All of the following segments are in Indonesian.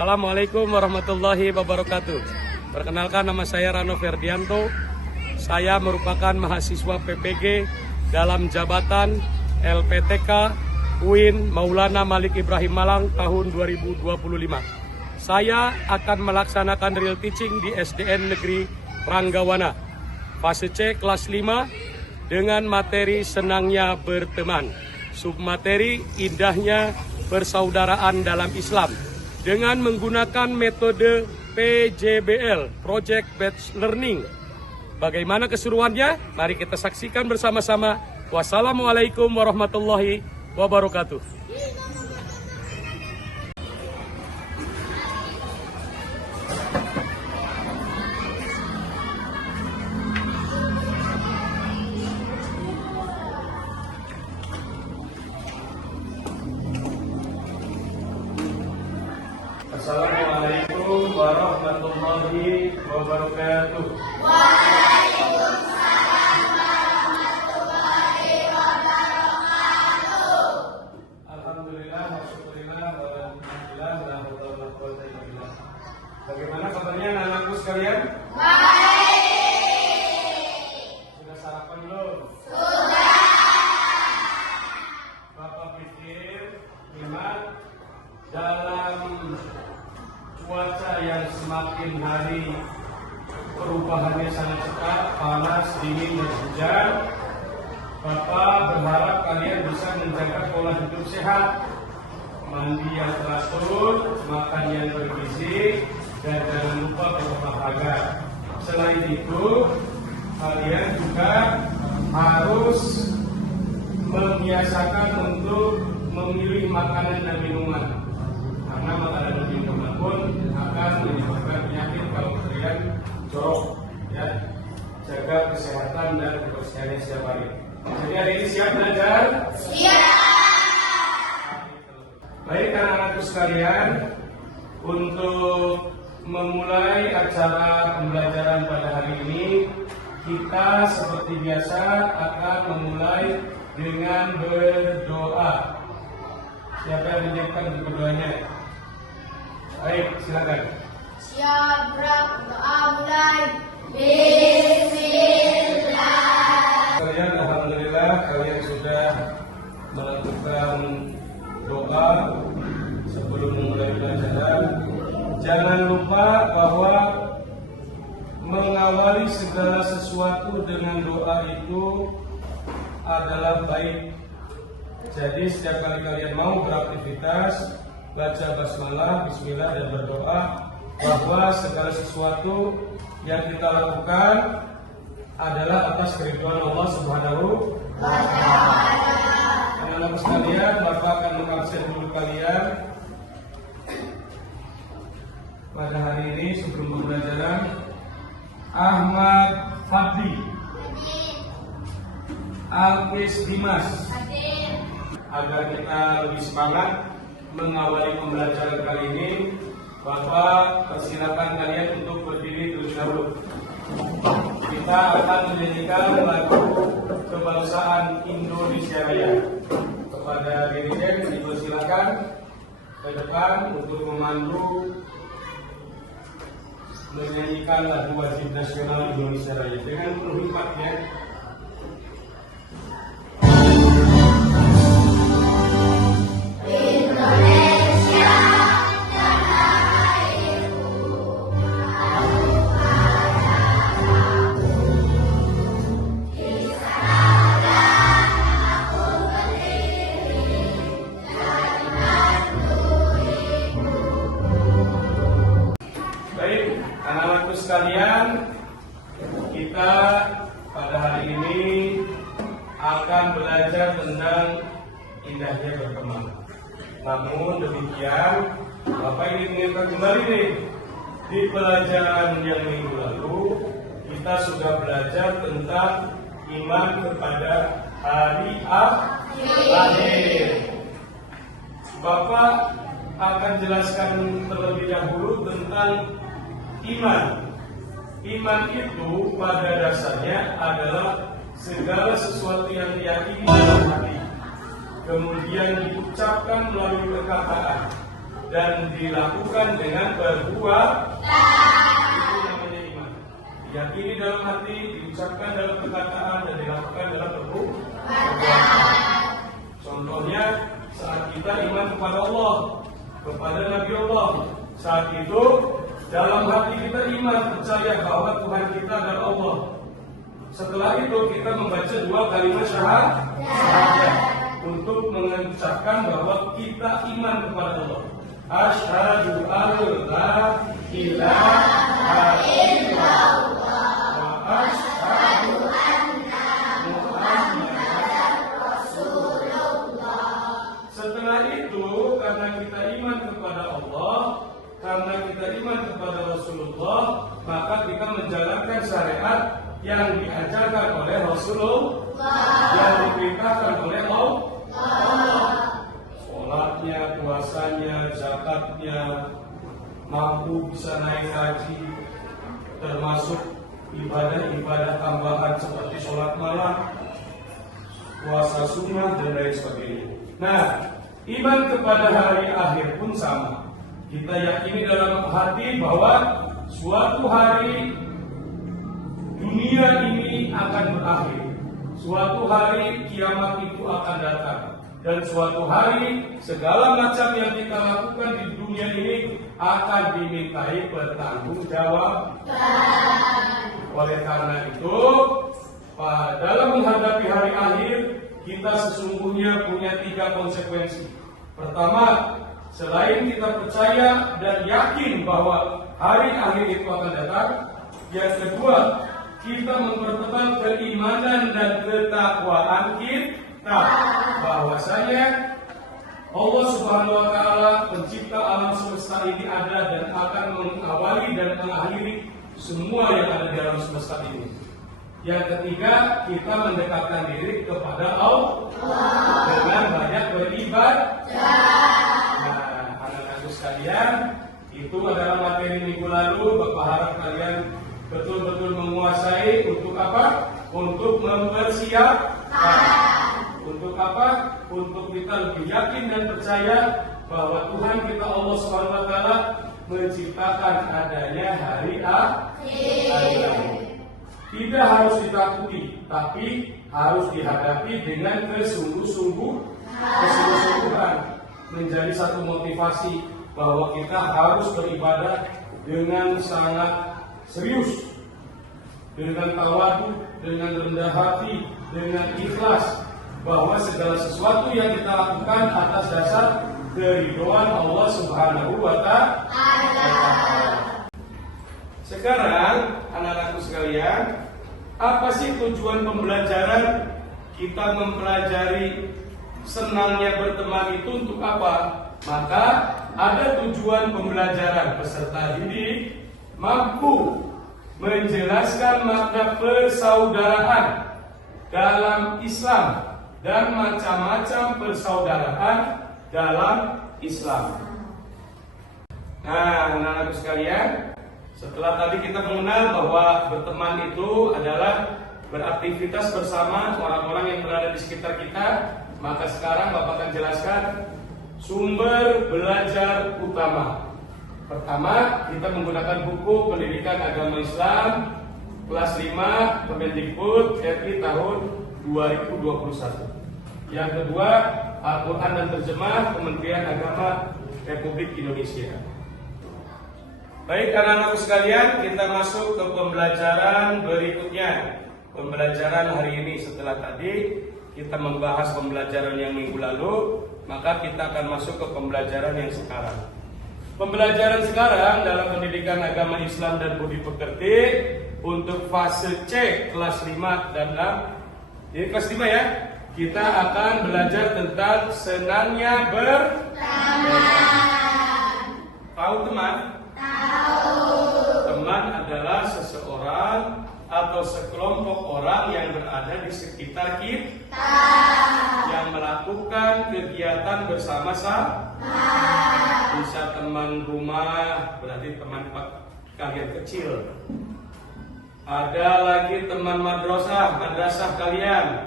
Assalamualaikum warahmatullahi wabarakatuh. Perkenalkan, nama saya Rano Ferdianto. Saya merupakan mahasiswa PPG dalam jabatan LPTK UIN Maulana Malik Ibrahim Malang tahun 2025. Saya akan melaksanakan real teaching di SDN Negeri Ranggawana, fase C kelas 5 dengan materi senangnya berteman. Submateri indahnya persaudaraan dalam Islam dengan menggunakan metode PJBL, Project Based Learning. Bagaimana keseruannya? Mari kita saksikan bersama-sama. Wassalamualaikum warahmatullahi wabarakatuh. Assalamualaikum warahmatullahi wabarakatuh. Waalaikumsalam warahmatullahi wabarakatuh. Alhamdulillah, syukurillah, walhamdulillah, la haula wala quwwata illa billah. Bagaimana kabarnya anak-anakku sekalian? Baik. Sudah sarapan belum? Sudah. Bapak pikir memang dalam cuaca yang semakin hari perubahannya sangat cepat, panas, dingin, dan hujan, Bapak berharap kalian bisa menjaga pola hidup sehat, mandi yang teratur, makan yang bergizi, dan jangan lupa berolahraga. Selain itu, kalian juga harus membiasakan untuk memilih makanan dan minuman, karena makanan dan minuman pun akan menyebabkan penyakit kalau kalian jorok, ya. Jaga kesehatan dan kebersihannya setiap hari. Jadi hari ini siap belajar? Siap. Baik anak-anakku sekalian, untuk memulai acara pembelajaran pada hari ini, kita seperti biasa akan memulai dengan berdoa. Siapa yang menyiapkan untuk berdoanya? Baik, silakan. Siap, berat, doa mulai. Bismillah. Kalian alhamdulillah kalian sudah melakukan doa sebelum memulai pelajaran. Jangan lupa bahwa mengawali segala sesuatu dengan doa itu adalah baik. Jadi setiap kali kalian mau beraktivitas, baca basmalah, bismillah, dan berdoa bahwa segala sesuatu yang kita lakukan adalah atas keriduan Allah Subhanahu wa Ta'ala. Anak-anak sekalian, Bapak akan mengabsen dulu kalian pada hari ini sebelum pembelajaran. Ahmad Fadli, Alkis Dimas. Agar kita lebih semangat mengawali pembelajaran kali ini, Bapak persilakan kalian untuk berdiri terlebih dahulu. Kita akan menyanyikan lagu kebangsaan Indonesia Raya. Kepada dirijen dipersilakan ke depan untuk memandu menyanyikan lagu wajib nasional Indonesia Raya dengan penuh hikmat, ya. Anak-anakku sekalian, kita pada hari ini akan belajar tentang indahnya berteman. Namun demikian, Bapak ingin mengingatkan kembali nih, di pelajaran yang minggu lalu kita sudah belajar tentang iman kepada hari akhir. Bapak akan jelaskan terlebih dahulu tentang iman. Iman itu pada dasarnya adalah segala sesuatu yang diyakini dalam hati, kemudian diucapkan melalui perkataan, dan dilakukan dengan perbuatan. Itu namanya iman. Diyakini dalam hati, diucapkan dalam perkataan, dan dilakukan dalam perbuatan. Contohnya saat kita iman kepada Allah, kepada Nabi Allah, saat itu dalam hati kita iman, percaya bahwa Tuhan kita adalah Allah. Setelah itu kita membaca 2 kalimat syahadat untuk mengucapkan bahwa kita iman kepada Allah. Asyhadu an la ilaha illallah wa asyhadu anna Muhammadan Rasulullah. Setelah itu, karena kita iman kepada Allah, karena kita iman kepada Rasulullah, maka kita menjalankan syariat yang diajarkan oleh Rasulullah, yang diperintahkan oleh Allah. Sholatnya, puasanya, zakatnya, mampu bisa naik haji, termasuk ibadah-ibadah tambahan seperti sholat malam, puasa sunnah, dan lain sebagainya. Nah, iman kepada hari akhir pun sama. Kita yakini dalam hati bahwa suatu hari dunia ini akan berakhir. Suatu hari kiamat itu akan datang. Dan suatu hari segala macam yang kita lakukan di dunia ini akan dimintai pertanggungjawaban. Oleh karena itu, dalam menghadapi hari akhir, kita sesungguhnya punya 3 konsekuensi. Pertama, selain kita percaya dan yakin bahwa hari akhir itu akan datang, yang kedua, kita mempertemukan keimanan dan ketakwaan kita bahwasanya Allah Subhanahu wa taala pencipta alam semesta ini ada dan akan mengawali dan mengakhiri semua yang ada di alam semesta ini. Yang ketiga, kita mendekatkan diri kepada Allah dengan banyak beribadah. Nah, anak-anak sekalian, itu adalah materi minggu lalu. Bapak harap kalian betul-betul menguasai. Untuk apa? Untuk mempersiapkan. Untuk apa? Untuk kita lebih yakin dan percaya bahwa Tuhan kita Allah SWT menciptakan adanya hari akhir. Tidak harus ditakuti, tapi harus dihadapi dengan kesungguh-sungguhan. Menjadi satu motivasi bahwa kita harus beribadah dengan sangat serius, dengan tawadu, dengan rendah hati, dengan ikhlas, bahwa segala sesuatu yang kita lakukan atas dasar keridhaan Allah Subhanahu wa ta'ala. Sekarang, anak-anakku sekalian, apa sih tujuan pembelajaran? Kita mempelajari senangnya berteman itu untuk apa? Maka ada tujuan pembelajaran. Peserta didik mampu menjelaskan makna persaudaraan dalam Islam dan macam-macam persaudaraan dalam Islam. Nah, anak-anakku sekalian, setelah tadi kita mengenal bahwa berteman itu adalah beraktivitas bersama orang-orang yang berada di sekitar kita, maka sekarang Bapak akan jelaskan sumber belajar utama. Pertama, kita menggunakan buku Pendidikan Agama Islam kelas 5 Kemendikbud RI tahun 2021. Yang kedua, Al-Quran dan Terjemah Kementerian Agama Republik Indonesia. Baik, anak-anakku sekalian, kita masuk ke pembelajaran berikutnya. Pembelajaran hari ini, setelah tadi kita membahas pembelajaran yang minggu lalu, maka kita akan masuk ke pembelajaran yang sekarang. Pembelajaran sekarang dalam Pendidikan Agama Islam dan Budi Pekerti untuk fase C kelas 5 dan 6. Ini kelas 5 ya. Kita akan belajar tentang senangnya berteman. Tahu teman? Teman adalah seseorang atau sekelompok orang yang berada di sekitar kita, yang melakukan kegiatan bersama-sama. Bisa teman rumah, berarti teman kalian kecil. Ada lagi teman madrasah kalian.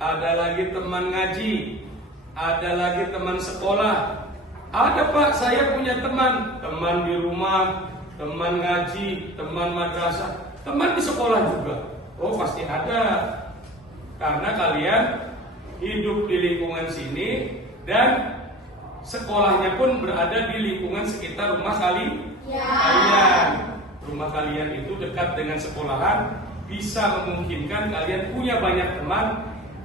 Ada lagi teman ngaji. Ada lagi teman sekolah. Ada Pak, saya punya teman di rumah, teman ngaji, teman madrasah, teman di sekolah juga. Oh pasti ada, karena kalian hidup di lingkungan sini dan sekolahnya pun berada di lingkungan sekitar rumah kalian. Rumah kalian itu dekat dengan sekolahan, bisa memungkinkan kalian punya banyak teman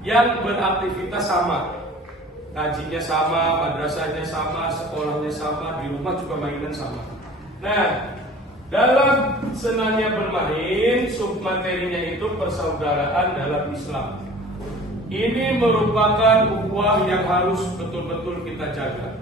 yang beraktivitas sama. Ngajinya sama, madrasahnya sama, sekolahnya sama, di rumah juga mainan sama. Nah, dalam senangnya bermain, submaterinya itu persaudaraan dalam Islam. Ini merupakan ukhuwah yang harus betul-betul kita jaga.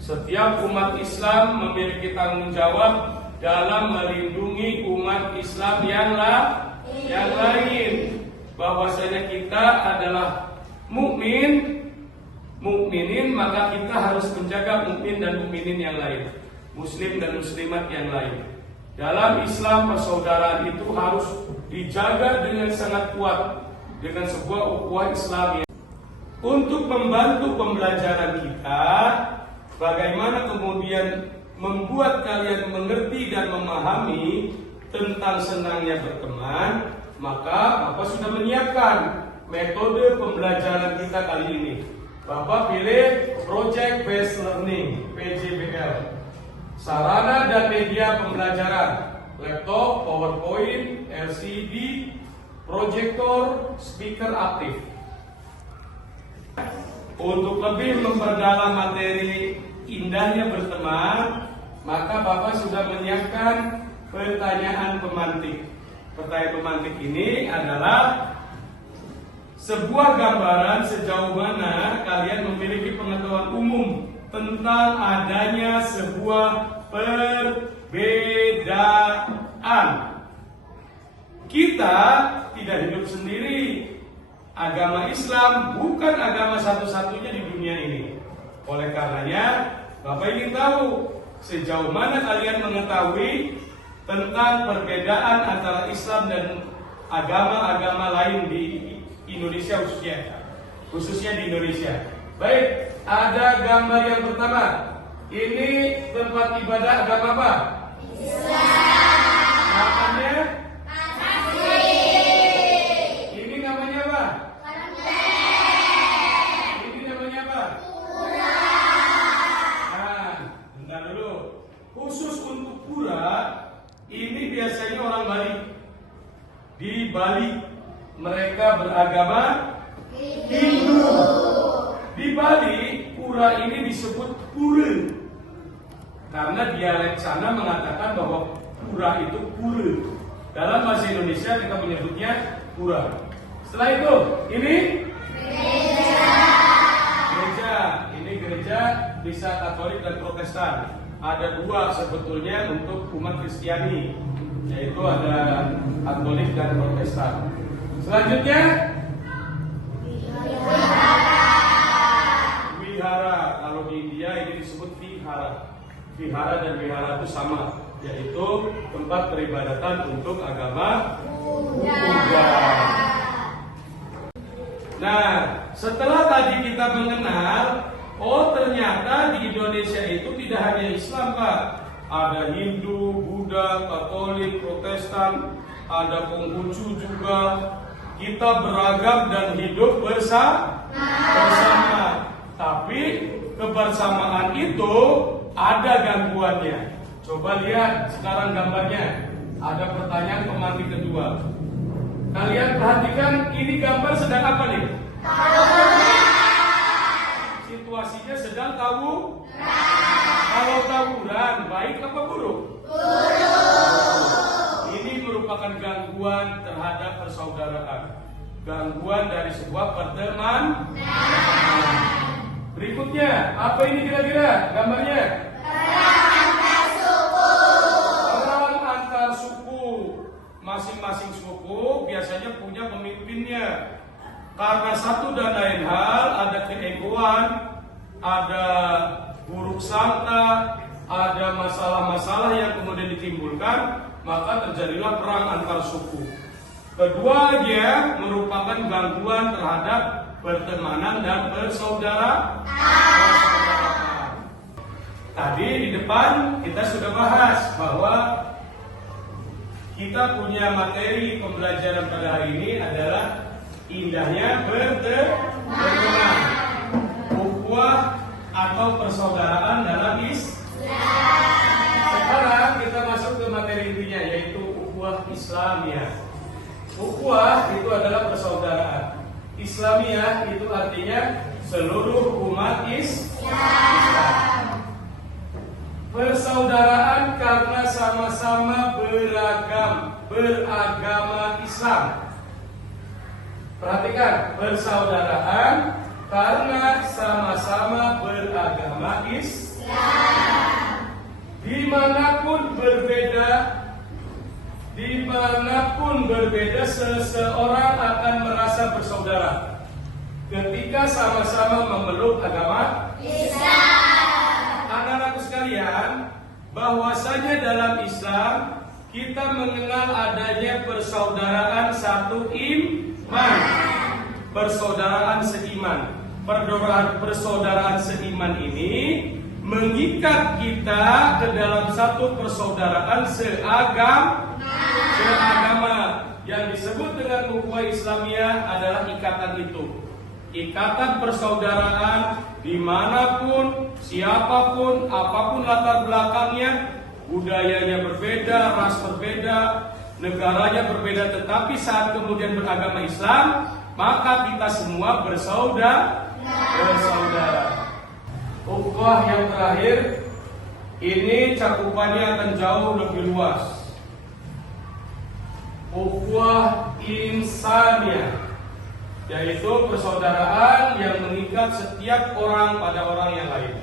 Setiap umat Islam memiliki tanggung jawab dalam melindungi umat Islam yang lain. Bahwasanya kita adalah mukminin, maka kita harus menjaga mukmin dan mukminin yang lain, muslim dan muslimat yang lain. Dalam Islam persaudaraan itu harus dijaga dengan sangat kuat, dengan sebuah ukhuwah Islam. Untuk membantu pembelajaran kita, bagaimana kemudian membuat kalian mengerti dan memahami tentang senangnya berteman, maka Bapak sudah menyiapkan metode pembelajaran kita kali ini. Bapak pilih Project Based Learning (PJBL). Sarana dan media pembelajaran: laptop, PowerPoint, LCD, proyektor, speaker aktif. Untuk lebih memperdalam materi indahnya berteman, maka Bapak sudah menyiapkan pertanyaan pemantik. Pertanyaan pemantik ini adalah sebuah gambaran sejauh mana kalian memiliki pengetahuan umum tentang adanya sebuah perbedaan. Kita tidak hidup sendiri. Agama Islam bukan agama satu-satunya di dunia ini. Oleh karenanya, Bapak ingin tahu sejauh mana kalian mengetahui tentang perbedaan antara Islam dan agama-agama lain di Indonesia, khususnya di Indonesia. Baik, ada gambar yang pertama. Ini tempat ibadah agama apa? Islam. Namanya? Ini namanya apa? Ini namanya apa? Nah, bentar dulu. Khusus untuk pura, ini biasanya orang Bali. Di Bali mereka beragama Hindu. Di Bali, pura ini disebut pura karena dialek sana mengatakan bahwa pura itu pura. Dalam bahasa Indonesia kita menyebutnya pura. Setelah itu, ini gereja. Ini gereja bisa Katolik dan Protestan. Ada dua sebetulnya untuk umat Kristiani, yaitu ada Katolik dan Protestan. Selanjutnya wihara. Kalau di India ini disebut vihara. Vihara dan wihara itu sama, yaitu tempat peribadatan untuk agama Buddha. Nah, setelah tadi kita mengenal, oh ternyata di Indonesia itu tidak hanya Islam, Pak. Ada Hindu, Buddha, Katolik, Protestan, ada Konghucu juga. Kita beragam dan hidup bersama. Tapi kebersamaan itu ada gangguannya. Coba lihat sekarang gambarnya. Ada pertanyaan pemantik kedua. Kalian perhatikan, ini gambar sedang apa nih? Situasinya sedang tawuran. Kalau tawuran, baik apa buruk? Ini merupakan gangguan terhadap persaudaraan. Gangguan dari sebuah pertemanan. Berikutnya, apa ini kira-kira gambarnya? Perang antar suku. Masing-masing suku biasanya punya pemimpinnya. Karena satu dan lain hal, ada keegoan, ada buruk sangka, ada masalah-masalah yang kemudian ditimbulkan, maka terjadilah perang antar suku. Keduanya merupakan gangguan terhadap pertemanan dan persaudaraan. Tadi di depan kita sudah bahas bahwa kita punya materi pembelajaran pada hari ini adalah indahnya berteman, ukhuwah atau persaudaraan dalam Islam. Sekarang kita masuk ke materi intinya, yaitu ukhuwah Islamiyah. Ukhuwah itu adalah persaudaraan. Islamiyah itu artinya seluruh umat Islam. Persaudaraan karena sama-sama beragama Islam. Perhatikan, persaudaraan karena sama-sama beragama Islam. Dimanapun berbeda, seseorang akan merasa bersaudara ketika sama-sama memeluk agama Islam. Anak-anakku sekalian, bahwasanya dalam Islam kita mengenal adanya persaudaraan satu iman, persaudaraan seiman. Persaudaraan seiman ini mengikat kita ke dalam satu persaudaraan seagama. Yang disebut dengan ukhuwah Islamiyah adalah ikatan itu. Ikatan persaudaraan dimanapun, siapapun, apapun latar belakangnya, budayanya berbeda, ras berbeda, negaranya berbeda, tetapi saat kemudian beragama Islam, maka kita semua bersaudara. Ukhuwah yang terakhir ini cakupannya akan jauh lebih luas. Ukhuwah Insaniyah, yaitu persaudaraan yang mengikat setiap orang pada orang yang lain.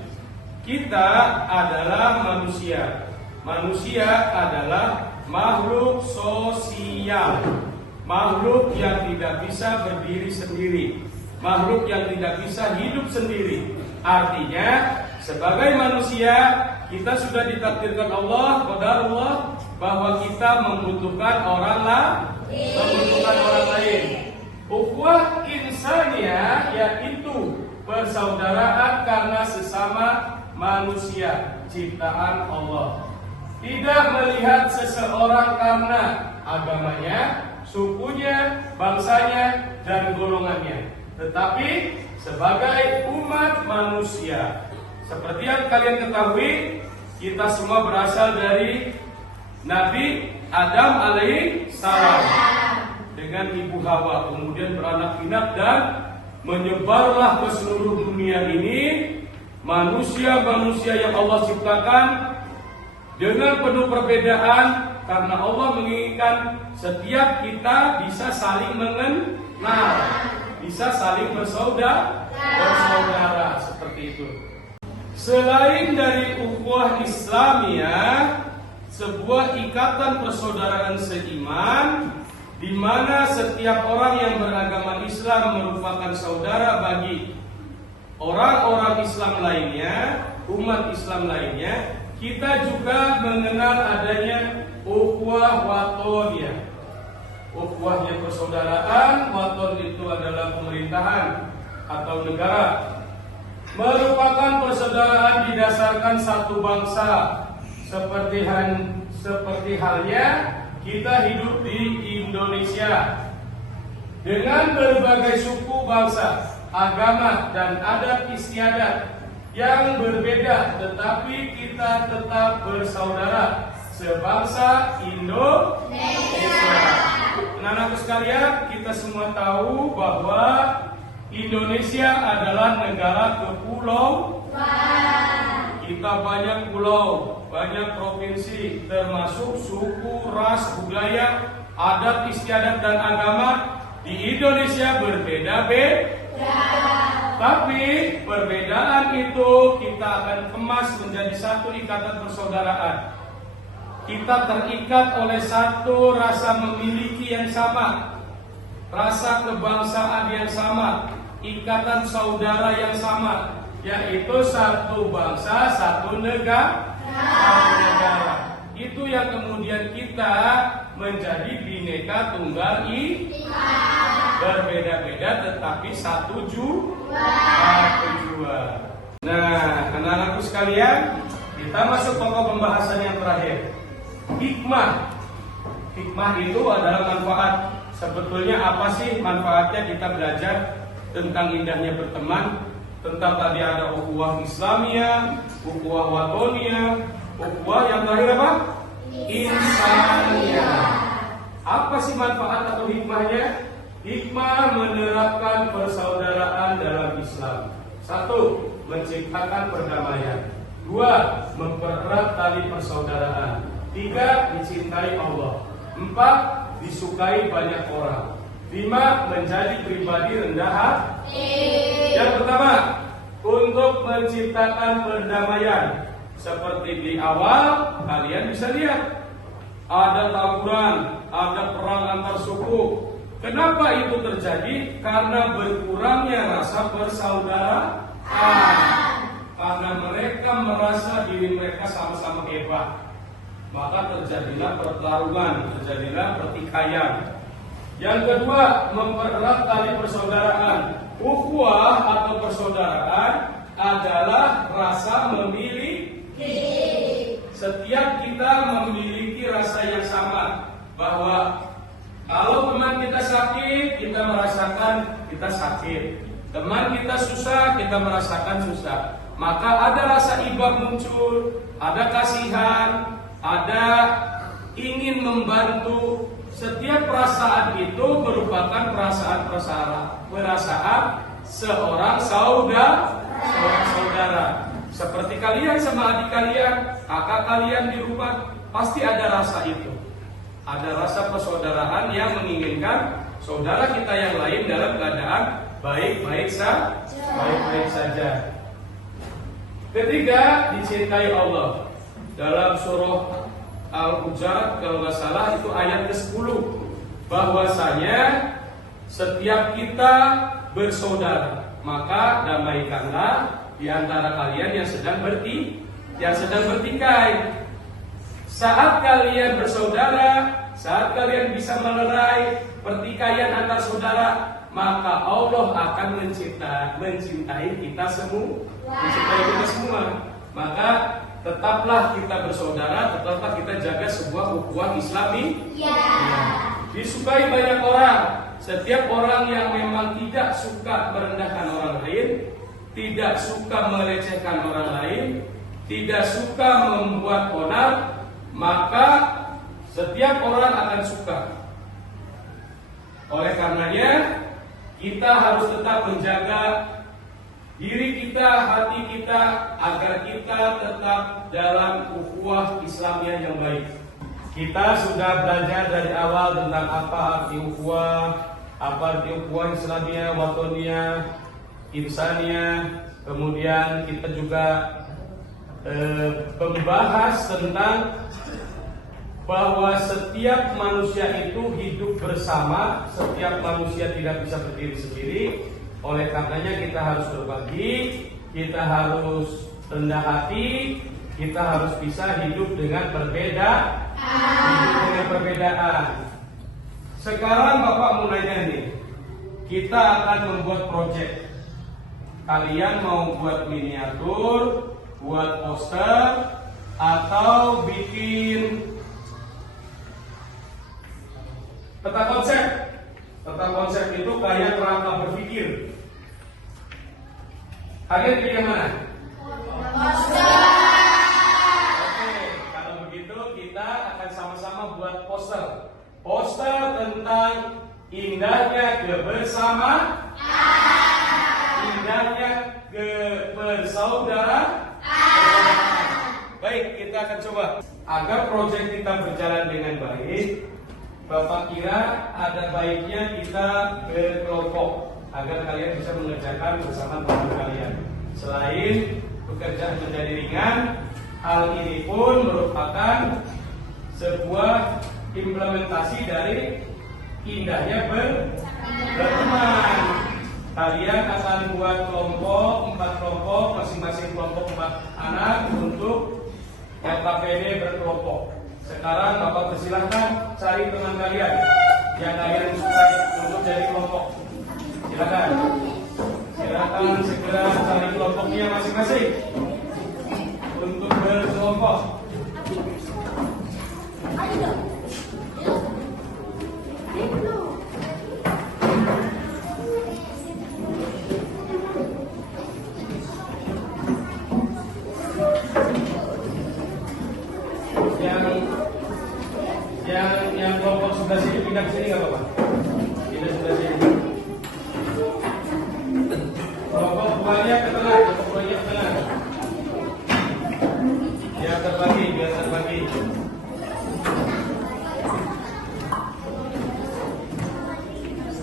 Kita adalah manusia. Manusia adalah makhluk sosial, makhluk yang tidak bisa berdiri sendiri, makhluk yang tidak bisa hidup sendiri. Artinya, sebagai manusia, kita sudah ditakdirkan Allah, qadarullah, bahwa kita membutuhkan orang lain. Ukhuwah Insaniyah yaitu persaudaraan karena sesama manusia ciptaan Allah. Tidak melihat seseorang karena agamanya, sukunya, bangsanya, dan golongannya, tetapi sebagai umat manusia. Seperti yang kalian ketahui, kita semua berasal dari Nabi Adam alaihi salam dengan ibu Hawa, kemudian beranak pinak dan menyebarlah ke seluruh dunia ini manusia-manusia yang Allah ciptakan dengan penuh perbedaan, karena Allah menginginkan setiap kita bisa saling mengenal, bisa saling bersaudara seperti itu. Selain dari ukhuwah Islamiyah, sebuah ikatan persaudaraan seiman di mana setiap orang yang beragama Islam merupakan saudara bagi orang-orang Islam lainnya, umat Islam lainnya. Kita juga mengenal adanya ukhuwah watoniyah. Ukhuwahnya persaudaraan, waton itu adalah pemerintahan atau negara. Merupakan persaudaraan didasarkan satu bangsa, seperti halnya kita hidup di Indonesia dengan berbagai suku bangsa, agama dan adat istiadat yang berbeda, tetapi kita tetap bersaudara sebangsa Indonesia. Anak-anakku sekalian, kita semua tahu bahwa Indonesia adalah negara kepulauan. Kita banyak pulau, banyak provinsi, termasuk suku, ras, budaya, adat istiadat dan agama di Indonesia berbeda-beda. Tapi perbedaan itu kita akan kemas menjadi satu ikatan persaudaraan. Kita terikat oleh satu rasa memiliki yang sama, rasa kebangsaan yang sama, ikatan saudara yang sama, yaitu satu bangsa, satu negara. Itu yang kemudian kita menjadi Bhinneka Tunggal Ika. Berbeda-beda tetapi satu jua. Nah, anak-anakku sekalian, Kita masuk pokok pembahasan yang terakhir. Hikmah. Hikmah itu adalah manfaat. Sebetulnya apa sih manfaatnya kita belajar tentang indahnya berteman? Tentang tadi ada ukhuwah Islamiyah, ukhuwah watoniyah, ukhuwah yang terakhir apa? Insaniyah. Apa sih manfaat atau hikmahnya? Hikmah menerapkan persaudaraan dalam Islam. 1. Menciptakan perdamaian. 2. Mempererat tali persaudaraan. 3. Dicintai Allah. 4. Disukai banyak orang. 5. Menjadi pribadi rendah hati. Yang pertama, untuk menciptakan perdamaian. Seperti di awal, kalian bisa lihat ada tawuran, ada perang antar suku. Kenapa itu terjadi? Karena berkurangnya rasa persaudaraan. Karena mereka merasa diri mereka sama-sama hebat, maka terjadilah pertarungan, terjadilah pertikaian. Yang kedua, mempererat tali persaudaraan. Ukhuwah atau persaudaraan adalah rasa memiliki. Setiap kita memiliki rasa yang sama, bahwa kalau teman kita sakit, kita merasakan kita sakit. Teman kita susah, kita merasakan susah. Maka ada rasa iba muncul, ada kasihan, ada ingin membantu. Setiap perasaan itu merupakan perasaan seorang saudara. Seperti kalian sama adik kalian, kakak kalian di rumah, pasti ada rasa itu. Ada rasa persaudaraan yang menginginkan saudara kita yang lain dalam keadaan baik-baik saja. Ketiga, dicintai Allah. Dalam surah Al-Hujurat kalau nggak salah itu ayat ke-10, bahwasanya setiap kita bersaudara, maka damaikanlah di antara kalian yang sedang bertikai. Saat kalian bersaudara, saat kalian bisa melerai pertikaian antar saudara, maka Allah akan mencintai kita semua. Maka tetaplah kita bersaudara, tetaplah kita jaga sebuah ukhuwah Islami. Disukai banyak orang. Setiap orang yang memang tidak suka merendahkan orang lain, tidak suka melecehkan orang lain, tidak suka membuat onar, maka setiap orang akan suka. Oleh karenanya, kita harus tetap menjaga diri kita, hati kita, agar kita tetap dalam ukhuwah Islamiyah yang baik. Kita sudah belajar dari awal tentang apa arti ukhuwah, apa arti ukhuwah Islamiyah, watoniyah, insaniyah. Kemudian kita juga membahas tentang bahwa setiap manusia itu hidup bersama, setiap manusia tidak bisa berdiri sendiri. Oleh karenanya kita harus berbagi, kita harus rendah hati, kita harus bisa hidup dengan perbedaan. Sekarang Bapak mau nanya nih, kita akan membuat proyek. Kalian mau buat miniatur, buat poster, atau bikin peta konsep. Peta konsep itu kayak kerangka berpikir. Kalian pilih yang mana? Oke, kalau begitu kita akan sama-sama buat poster. Poster tentang indahnya kebersamaan, indahnya kebersaudaraan. Baik, kita akan coba. Agar proyek kita berjalan dengan baik, Bapak kira ada baiknya kita berkelompok agar kalian bisa mengerjakan bersama teman kalian. Selain pekerjaan menjadi ringan, hal ini pun merupakan sebuah implementasi dari indahnya berteman. Kalian akan buat kelompok, 4 kelompok, masing-masing kelompok 4 anak untuk LKPD berkelompok. Sekarang Bapak persilahkan cari teman kalian yang kalian sukai untuk jadi kelompok. Silakan segera cari kelompoknya masing-masing untuk kelompok. Yang kelompok sebelah sini pindah ke sini nggak apa-apa. Pindah sebelah sini. Kelompok duanya ke tengah, kelompok duanya ke tengah. Biar terbagi, biar terbagi.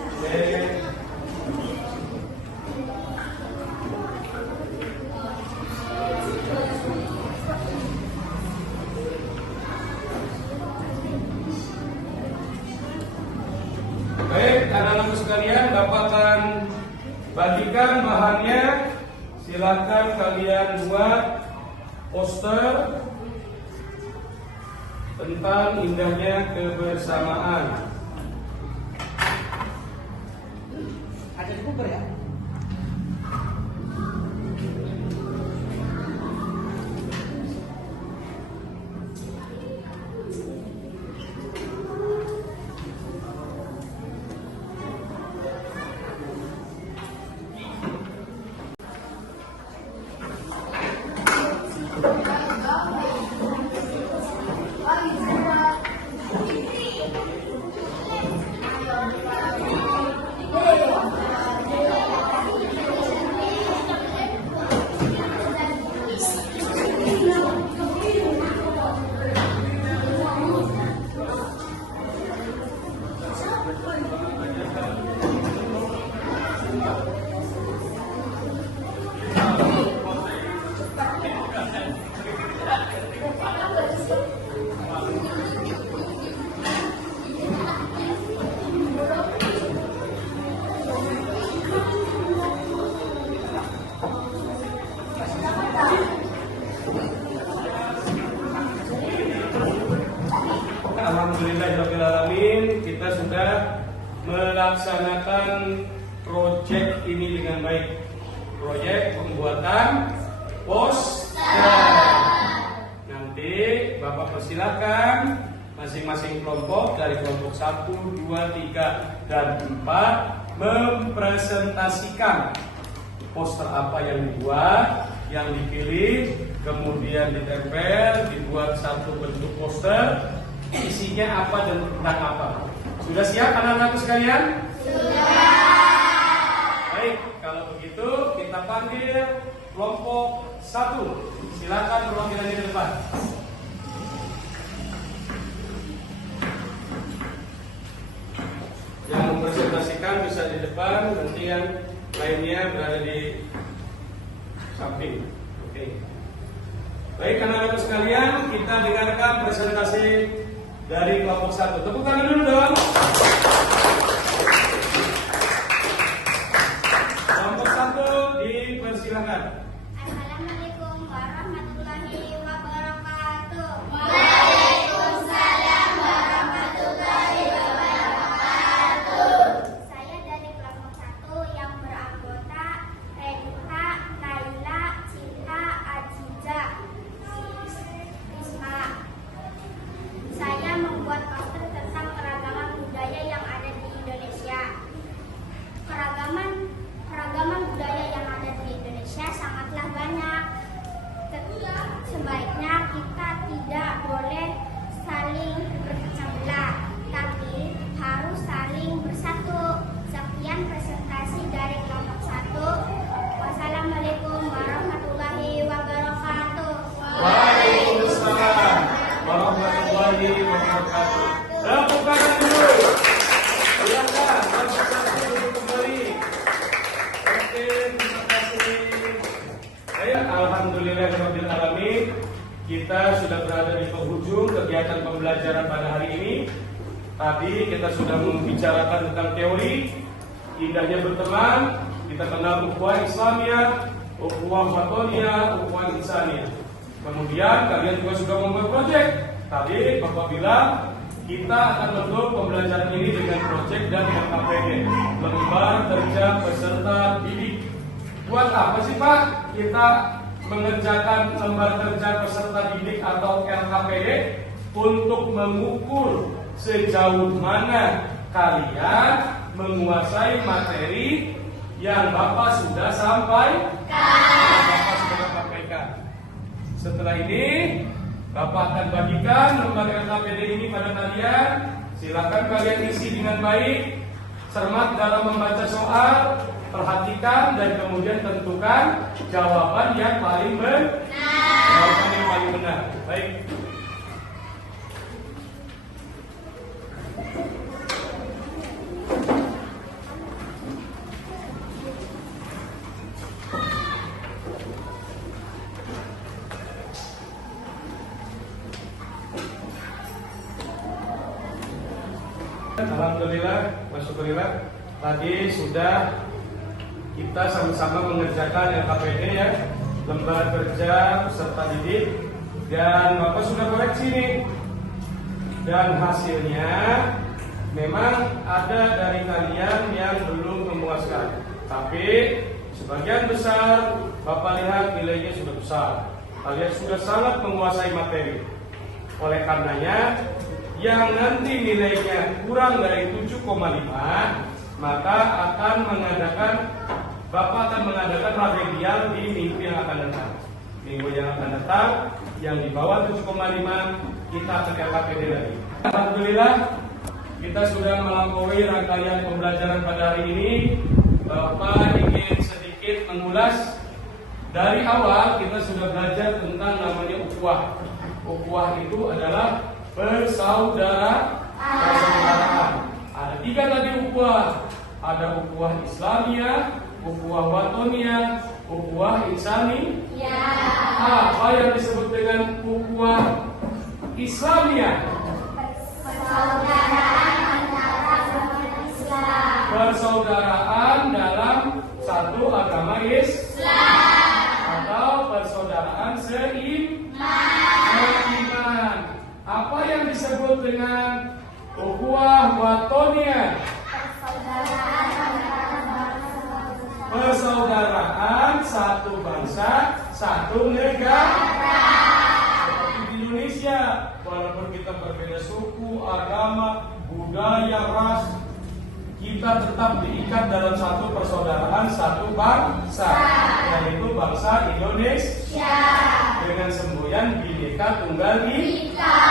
Oke. Baik, anak-anak sekalian, Bapak akan bagikan bahannya. Silakan kalian buat poster tentang indahnya kebersamaan. Ada di Bogor ya? Alhamdulillahirrahmanirrahim, kita sudah melaksanakan proyek ini dengan baik. Proyek pembuatan poster. Nanti Bapak persilakan masing-masing kelompok dari kelompok 1, 2, 3, dan 4 mempresentasikan poster apa yang dibuat, yang dipilih, kemudian ditempel, dibuat satu bentuk poster. Isinya apa dan tentang apa? Sudah siap anak-anakku sekalian? Sudah. Baik, kalau begitu kita panggil kelompok 1. Silakan perwakilannya di depan. Yang mempresentasikan bisa di depan, nanti yang lainnya berada di samping. Oke. Baik anak-anak sekalian, kita dengarkan presentasi dari kelompok 1. Tepuk tangan dulu dong. Kelompok 1 dipersilakan. Assalamualaikum warahmatullahi wabarakatuh. Waalaikumsalam warahmatullahi wabarakatuh. Saya dari kelompok 1 yang beranggota Renita, Naila, Cinta, Aziza, Risma. Saya membuat poster tentang keragaman budaya yang ada di Indonesia. Keragaman budaya yang ada di Indonesia sangatlah banyak. Sebaiknya kita tidak boleh saling berpecah belah, tapi harus saling bersatu. Sekian presentasi dari kelompok 1. Wassalamualaikum warahmatullahi wabarakatuh. Waalaikumsalam warahmatullahi wabarakatuh. Tepuk tangan dulu. Silakan, kelompok 1 duduk kembali. Oke, terima kasih. Baik, alhamdulillahirrahmanirrahim. Kita sudah berada di penghujung kegiatan pembelajaran pada hari ini. Tadi kita sudah membicarakan tentang teori indahnya berteman. Kita kenal ukhuwah Islamiyah, ukhuwah watoniyah, ukhuwah insaniyah. Kemudian kalian juga sudah membuat proyek. Tadi Bapak bilang kita akan bentuk pembelajaran ini dengan proyek dan LKPD, lembar kerja peserta didik. Buat apa sih Pak kita mengerjakan lembar kerja peserta didik atau LKPD untuk mengukur sejauh mana kalian menguasai materi yang Bapak sudah sampaikan. Setelah ini Bapak akan bagikan lembar LKPD ini pada kalian. Silakan kalian isi dengan baik, cermat dalam membaca soal, perhatikan dan kemudian tentukan jawaban yang paling benar. Jawaban yang paling benar. Baik. Alhamdulillah, wasyukurillah. Tadi sudah kita sama-sama mengerjakan LKPD ya, lembar kerja peserta didik, dan Bapak sudah koreksi nih. Dan hasilnya memang ada dari kalian yang belum memuaskan, tapi sebagian besar Bapak lihat nilainya sudah besar. Kalian sudah sangat menguasai materi. Oleh karenanya, yang nanti nilainya kurang dari 7,5, maka Bapak akan mengadakan remedial di minggu yang akan datang. Minggu yang akan datang, yang di bawah 7,5 kita akan LKPD lagi. Alhamdulillah, kita sudah melampaui rangkaian pembelajaran pada hari ini. Bapak ingin sedikit mengulas. Dari awal kita sudah belajar tentang namanya ukhuwah. Ukhuwah itu adalah persaudaraan. Ada 3 tadi ukhuwah. Ada ukhuwah Islamiyah, ukhuwah Watoniyah, ukhuwah Insani. Apa yang disebut dengan ukhuwah Islamiyah? Persaudaraan antara umat Islam. Persaudaraan dalam satu agama Islam, atau persaudaraan seiman. Apa yang disebut dengan ukhuwah Watoniyah? Persaudaraan satu bangsa, satu negara. Seperti di Indonesia, walaupun kita berbeda suku, agama, budaya, ras, kita tetap diikat dalam satu persaudaraan, satu bangsa, yaitu bangsa Indonesia, dengan semboyan Bhinneka Tunggal Ika.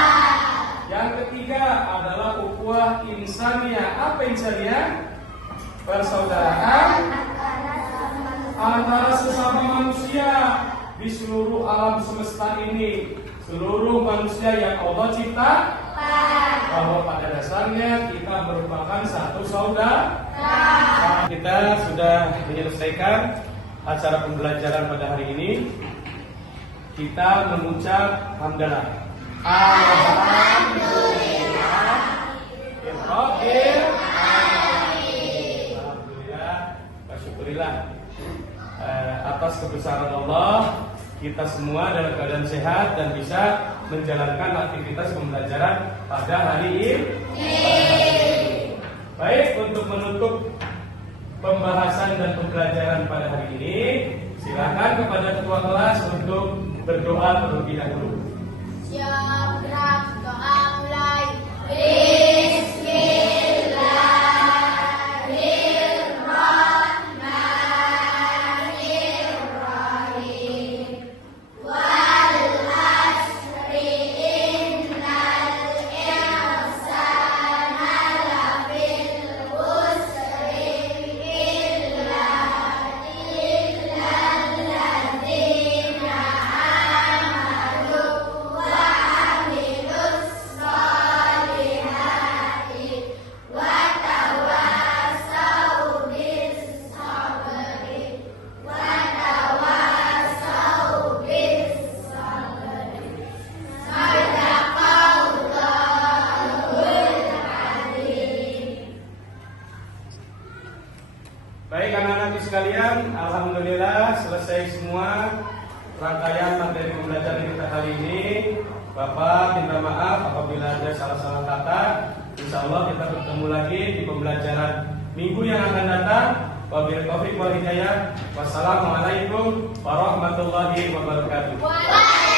Yang ketiga adalah ukhuwah Insaniyah. Apa Insaniyah? Persaudaraan antara sesama manusia di seluruh alam semesta ini. Seluruh manusia yang Allah ciptakan, bahwa pada dasarnya kita merupakan satu saudara. Kita sudah menyelesaikan acara pembelajaran pada hari ini. Kita mengucap hamdalah. Alhamdulillah. Alhamdulillah. Syukurillah. Atas kebesaran Allah, kita semua dalam keadaan sehat dan bisa menjalankan aktivitas pembelajaran pada hari ini. Baik, untuk menutup pembahasan dan pembelajaran pada hari ini, silakan kepada ketua kelas untuk berdoa terlebih dahulu. Siap, doa mulai. Baik anak-anakku sekalian, alhamdulillah selesai semua rangkaian materi pembelajaran kita kali ini. Bapak minta maaf apabila ada salah-salah kata. Insya Allah kita bertemu lagi di pembelajaran minggu yang akan datang. Wabillahi taufiq wal hidayah. Wassalamualaikum warahmatullahi wabarakatuh. Waalaikumsalam.